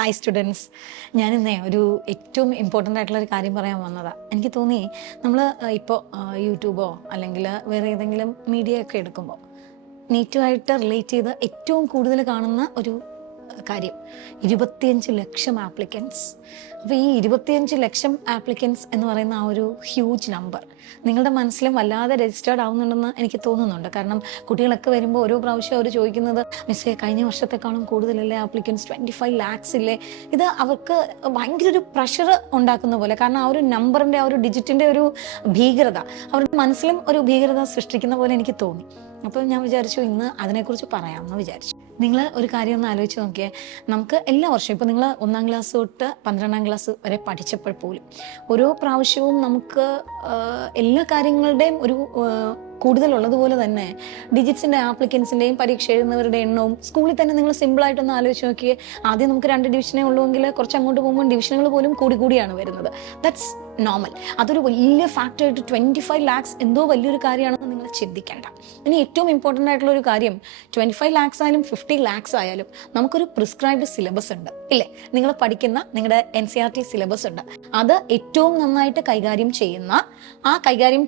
Hi students, ഞാനിന്നേ ഒരു ഏറ്റവും important ആയിട്ടുള്ളൊരു കാര്യം പറയാൻ വന്നതാണ്. എനിക്ക് തോന്നി നമ്മൾ ഇപ്പോൾ യൂട്യൂബോ അല്ലെങ്കിൽ വേറെ ഏതെങ്കിലും മീഡിയ ഒക്കെ എടുക്കുമ്പോൾ നീറ്റുമായിട്ട് റിലേറ്റ് ചെയ്ത് ഏറ്റവും കൂടുതൽ കാണുന്ന ഒരു കാര്യം 25 ലക്ഷം ആപ്ലിക്കൻസ്. അപ്പോൾ ഈ 25 ലക്ഷം ആപ്ലിക്കൻസ് എന്ന് പറയുന്ന ആ ഒരു ഹ്യൂജ് നമ്പർ നിങ്ങളുടെ മനസ്സിലും വല്ലാതെ രജിസ്റ്റേർഡ് ആവുന്നുണ്ടെന്ന് എനിക്ക് തോന്നുന്നുണ്ട്. കാരണം കുട്ടികളൊക്കെ വരുമ്പോൾ ഓരോ പ്രാവശ്യം അവർ ചോദിക്കുന്നത്, മിസ്സേ കഴിഞ്ഞ വർഷത്തെക്കാളും കൂടുതലല്ലേ ആപ്ലിക്കൻസ്, 25 lakhs ഇല്ലേ? ഇത് അവർക്ക് ഭയങ്കര ഒരു പ്രഷർ ഉണ്ടാക്കുന്ന പോലെ. കാരണം ആ ഒരു നമ്പറിൻ്റെ, ആ ഒരു ഡിജിറ്റിൻ്റെ ഒരു ഭീകരത അവരുടെ മനസ്സിലും ഒരു ഭീകരത സൃഷ്ടിക്കുന്ന പോലെ എനിക്ക് തോന്നി. അപ്പോൾ ഞാൻ വിചാരിച്ചു ഇന്ന് അതിനെക്കുറിച്ച് പറയാമെന്ന് വിചാരിച്ചു. നിങ്ങൾ ഒരു കാര്യം ഒന്ന് ആലോചിച്ച് നോക്കിയേ. നമുക്ക് എല്ലാ വർഷവും ഇപ്പോൾ നിങ്ങൾ 1ാം ക്ലാസ് തൊട്ട് 12ാം ക്ലാസ് വരെ പഠിച്ചപ്പോൾ പോലും ഓരോ പ്രാവശ്യവും നമുക്ക് എല്ലാ കാര്യങ്ങളുടെയും ഒരു കൂടുതലുള്ളതുപോലെ തന്നെ ഡിജിറ്റ്സിൻ്റെ ആപ്ലിക്കൻസിൻ്റെയും പരീക്ഷ എഴുതുന്നവരുടെ എണ്ണവും സ്കൂളിൽ തന്നെ നിങ്ങൾ സിമ്പിളായിട്ടൊന്ന് ആലോചിച്ച് നോക്കിയേ. ആദ്യം നമുക്ക് 2 ഡിവിഷനേ ഉള്ളുവെങ്കിൽ കുറച്ച് അങ്ങോട്ട് പോകുമ്പോൾ ഡിവിഷനുകൾ പോലും കൂടിയാണ് വരുന്നത്. That's normal. അതൊരു വലിയ ഫാക്ടറായിട്ട് 25 lakhs എന്തോ വലിയൊരു കാര്യമാണെന്ന് നിങ്ങൾ ചിന്തിക്കേണ്ട. ഇനി ഏറ്റവും ഇമ്പോർട്ടൻ്റ് ആയിട്ടുള്ള ഒരു കാര്യം, 25 lakhs ആയാലും 50 lakhs ആയാലും നമുക്കൊരു പ്രിസ്ക്രൈബ്ഡ് സിലബസ് ഉണ്ട് ഇല്ലേ? നിങ്ങൾ പഠിക്കുന്ന നിങ്ങളുടെ NCERT സിലബസ് ഉണ്ട്. അത് ഏറ്റവും നന്നായിട്ട് കൈകാര്യം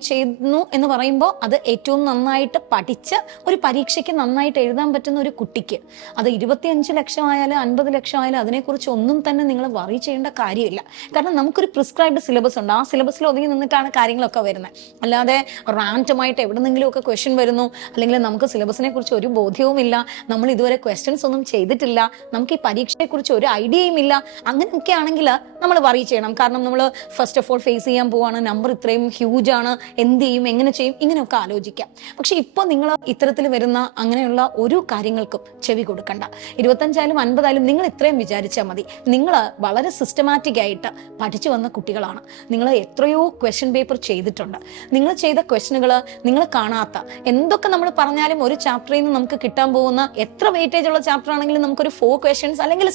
ചെയ്യുന്നു എന്ന് പറയുമ്പോൾ അത് ഏറ്റവും നന്നായിട്ട് പഠിച്ച് ഒരു പരീക്ഷയ്ക്ക് നന്നായിട്ട് എഴുതാൻ പറ്റുന്ന ഒരു കുട്ടിക്ക് അത് 25 ലക്ഷം ആയാലും 50 ലക്ഷം ആയാലും അതിനെക്കുറിച്ച് ഒന്നും തന്നെ നിങ്ങൾ വറി ചെയ്യേണ്ട കാര്യമില്ല. കാരണം നമുക്കൊരു പ്രിസ്ക്രൈബ്ഡ് സിലബസ് ഉണ്ട്. ആ സിലബസിൽ ഒതുങ്ങി നിന്നിട്ടാണ് കാര്യങ്ങളൊക്കെ വരുന്നത്. അല്ലാതെ റാൻഡമായിട്ട് എവിടെന്നെങ്കിലും ഒക്കെ ക്വസ്റ്റ്യൻ വരുന്നു, അല്ലെങ്കിൽ നമുക്ക് സിലബസിനെ കുറിച്ച് ഒരു ബോധ്യവുമില്ല, നമ്മൾ ഇതുവരെ ക്വസ്റ്റ്യൻസ് ഒന്നും ചെയ്തിട്ടില്ല, നമുക്ക് ഈ പരീക്ഷയെക്കുറിച്ച് ഒരു ഐഡിയയും ഇല്ല, അങ്ങനെയൊക്കെ ആണെങ്കിൽ നമ്മൾ വറി ചെയ്യണം. കാരണം നമ്മൾ ഫസ്റ്റ് ഓഫ് ഓൾ ഫേസ് ചെയ്യാൻ പോവാണ്, നമ്പർ ഇത്രയും ഹ്യൂജ് ആണ്, എന്ത് ചെയ്യും, എങ്ങനെ ചെയ്യും, ഇങ്ങനെയൊക്കെ ആലോചിക്കാം. പക്ഷെ ഇപ്പോൾ നിങ്ങൾ ഇത്തരത്തിൽ വരുന്ന അങ്ങനെയുള്ള ഒരു കാര്യങ്ങൾക്കും ചെവി കൊടുക്കണ്ട. 25 ആയാലും 50 ആയാലും നിങ്ങൾ ഇത്രയും വിചാരിച്ചാൽ മതി. നിങ്ങൾ വളരെ സിസ്റ്റമാറ്റിക് ആയിട്ട് പഠിച്ചു വന്ന കുട്ടികളാണ്. നിങ്ങൾ എത്രയോ ക്വസ്റ്റ്യൻ പേപ്പർ ചെയ്തിട്ടുണ്ട്. നിങ്ങൾ ചെയ്ത ക്വസ്റ്റ്യനുകൾ നിങ്ങൾ കാണാത്ത എന്തൊക്കെ നമ്മൾ പറഞ്ഞാലും ഒരു ചാപ്റ്ററിൽ നിന്ന് നമുക്ക് കിട്ടാൻ പോകുന്ന എത്ര വെയിറ്റേജ് ഉള്ള ചാപ്റ്റർ ആണെങ്കിലും നമുക്കൊരു 4 questions അല്ലെങ്കിൽ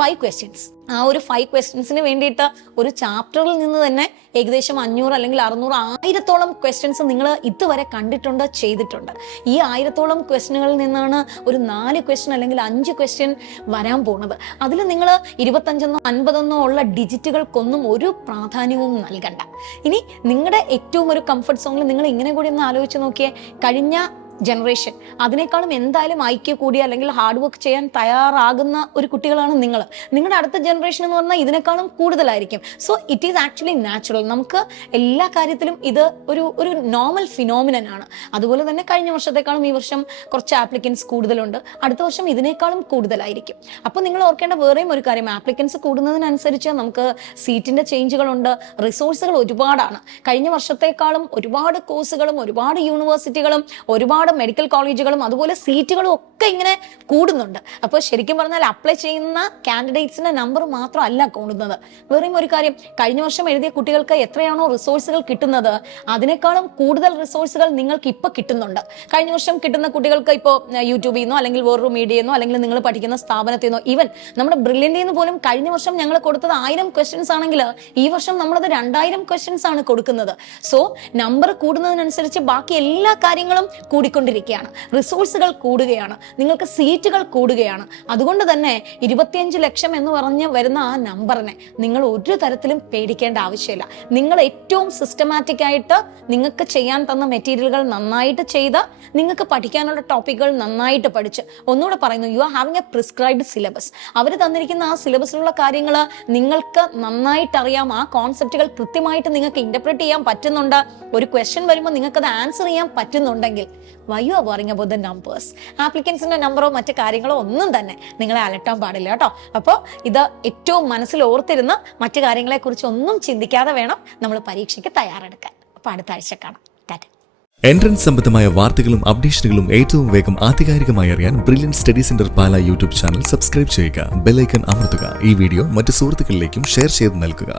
5 questions, ആ ഒരു 5 questions വേണ്ടിയിട്ട് ഒരു ചാപ്റ്ററിൽ നിന്ന് തന്നെ ഏകദേശം 500 അല്ലെങ്കിൽ 600 1000-ഓളം ക്വസ്റ്റ്യൻസ് നിങ്ങൾ ഇതുവരെ കണ്ടിട്ടുണ്ട്, ചെയ്തിട്ടുണ്ട്. ഈ 1000-ഓളം ക്വസ്റ്റ്യനുകളിൽ നിന്നാണ് ഒരു 4 question അല്ലെങ്കിൽ 5 question വരാൻ പോകുന്നത്. അതിൽ നിങ്ങൾ 25-എന്നോ 50-എന്നോ ഉള്ള ഡിജിറ്റുകൾക്കൊന്നും ഒരു പ്രാധാന്യവും നൽകണ്ട. ഇനി നിങ്ങളുടെ ഏറ്റവും ഒരു കംഫർട്ട് സോണിൽ നിങ്ങൾ ഇങ്ങനെ കൂടി ഒന്ന് ആലോചിച്ച് നോക്കിയേ. കഴിഞ്ഞ ജനറേഷൻ അതിനേക്കാളും എന്തായാലും ഐക്യ കൂടി അല്ലെങ്കിൽ ഹാർഡ് വർക്ക് ചെയ്യാൻ തയ്യാറാകുന്ന ഒരു കുട്ടികളാണ് നിങ്ങൾ. നിങ്ങളുടെ അടുത്ത ജനറേഷൻ എന്ന് പറഞ്ഞാൽ ഇതിനേക്കാളും കൂടുതലായിരിക്കും. So it is actually natural. നമുക്ക് എല്ലാ കാര്യത്തിലും ഇത് ഒരു നോർമൽ ഫിനോമിനൻ ആണ്. അതുപോലെ തന്നെ കഴിഞ്ഞ വർഷത്തെക്കാളും ഈ വർഷം കുറച്ച് ആപ്ലിക്കൻസ് കൂടുതലുണ്ട്, അടുത്ത വർഷം ഇതിനേക്കാളും കൂടുതലായിരിക്കും. അപ്പോൾ നിങ്ങൾ ഓർക്കേണ്ട വേറെയും ഒരു കാര്യം, ആപ്ലിക്കൻസ് കൂടുന്നതിനനുസരിച്ച് നമുക്ക് സീറ്റിന്റെ ചേഞ്ചുകളുണ്ട്, റിസോഴ്സുകൾ ഒരുപാടാണ്. കഴിഞ്ഞ വർഷത്തെക്കാളും ഒരുപാട് കോഴ്സുകളും ഒരുപാട് യൂണിവേഴ്സിറ്റികളും ഒരുപാട് മെഡിക്കൽ കോളേജുകളും അതുപോലെ സീറ്റുകളും ഒക്കെ ഇങ്ങനെ കൂടുന്നുണ്ട്. അപ്പോൾ ശരിക്കും പറഞ്ഞാൽ അപ്ലൈ ചെയ്യുന്ന കാൻഡിഡേറ്റ്സിന്റെ നമ്പർ മാത്രമല്ല കൂടുന്നത്. വേറെയും ഒരു കാര്യം, കഴിഞ്ഞ വർഷം എഴുതിയ കുട്ടികൾക്ക് എത്രയാണോ റിസോഴ്സുകൾ കിട്ടുന്നത് അതിനേക്കാളും കൂടുതൽ റിസോഴ്സുകൾ നിങ്ങൾക്ക് ഇപ്പൊ കിട്ടുന്നുണ്ട്. കഴിഞ്ഞ വർഷം കിട്ടുന്ന കുട്ടികൾക്ക് ഇപ്പോൾ യൂട്യൂബിൽ നിന്നോ അല്ലെങ്കിൽ വേറൊരു മീഡിയയിൽ നിന്നോ അല്ലെങ്കിൽ നിങ്ങൾ പഠിക്കുന്ന സ്ഥാപനത്തിൽ നിന്നോ, ഈവൻ നമ്മുടെ ബ്രില്യന്റിൽ നിന്ന് പോലും കഴിഞ്ഞ വർഷം ഞങ്ങൾ കൊടുത്തത് 1000 questions ആണെങ്കിൽ ഈ വർഷം നമ്മളത് 2000 questions ആണ് കൊടുക്കുന്നത്. സോ നമ്പർ കൂടുന്നതിനനുസരിച്ച് ബാക്കി എല്ലാ കാര്യങ്ങളും കൂടിക്കൊണ്ടിരിക്കുകയാണ്. റിസോഴ്സുകൾ കൂടുകയാണ്, നിങ്ങൾക്ക് സീറ്റുകൾ കൂടുകയാണ്. അതുകൊണ്ട് തന്നെ 25 ലക്ഷം എന്ന് പറഞ്ഞ് വരുന്ന ആ നമ്പറിനെ നിങ്ങൾ ഒരു തരത്തിലും പേടിക്കേണ്ട ആവശ്യമില്ല. നിങ്ങൾ ഏറ്റവും സിസ്റ്റമാറ്റിക് ആയിട്ട് നിങ്ങൾക്ക് ചെയ്യാൻ തന്ന മെറ്റീരിയലുകൾ നന്നായിട്ട് ചെയ്ത് നിങ്ങൾക്ക് പഠിക്കാനുള്ള ടോപ്പിക്കുകൾ നന്നായിട്ട് പഠിച്ച്, ഒന്നുകൂടെ പറയുന്നു, you are having a prescribed syllabus. അവർ തന്നിരിക്കുന്ന ആ സിലബസിലുള്ള കാര്യങ്ങൾ നിങ്ങൾക്ക് നന്നായിട്ട് അറിയാം. ആ കോൺസെപ്റ്റുകൾ കൃത്യമായിട്ട് നിങ്ങൾക്ക് ഇന്റർപ്രറ്റ് ചെയ്യാൻ പറ്റുന്നുണ്ട്. ഒരു ക്വസ്റ്റ്യൻ വരുമ്പോൾ നിങ്ങൾക്ക് അത് ആൻസർ ചെയ്യാൻ പറ്റുന്നുണ്ടെങ്കിൽ why you are worrying about the numbers? ആപ്ലിക്കൻസിന്റെ നമ്പറോ മറ്റു കാര്യങ്ങളോ ഒന്നും തന്നെ നിങ്ങളെ അലട്ടാൻ പാടില്ല കേട്ടോ. അപ്പോൾ ഇത് ഏറ്റവും മനസ്സിൽ ഓർത്തിരുന്ന് മറ്റു കാര്യങ്ങളെ കുറിച്ച് ഒന്നും ചിന്തിക്കാതെ വേണം നമ്മൾ പരീക്ഷയ്ക്ക് തയ്യാറെടുക്കാൻ. അപ്പോൾ അടുത്ത ആഴ്ച കാണാം. എൻട്രൻസ് സംബന്ധമായ വാർത്തകളും അപ്ഡേഷനുകളും ഏറ്റവും വേഗം ആധികാരികമായി അറിയാൻ ബ്രില്യന്റ് സ്റ്റഡി സെന്റർ പാല യൂട്യൂബ് ചാനൽ സബ്സ്ക്രൈബ് ചെയ്യുക, ബെൽ ഐക്കൺ അമർത്തുക. ഈ വീഡിയോ മറ്റു സുഹൃത്തുക്കളിലേക്കും ഷെയർ ചെയ്ത് നൽകുക.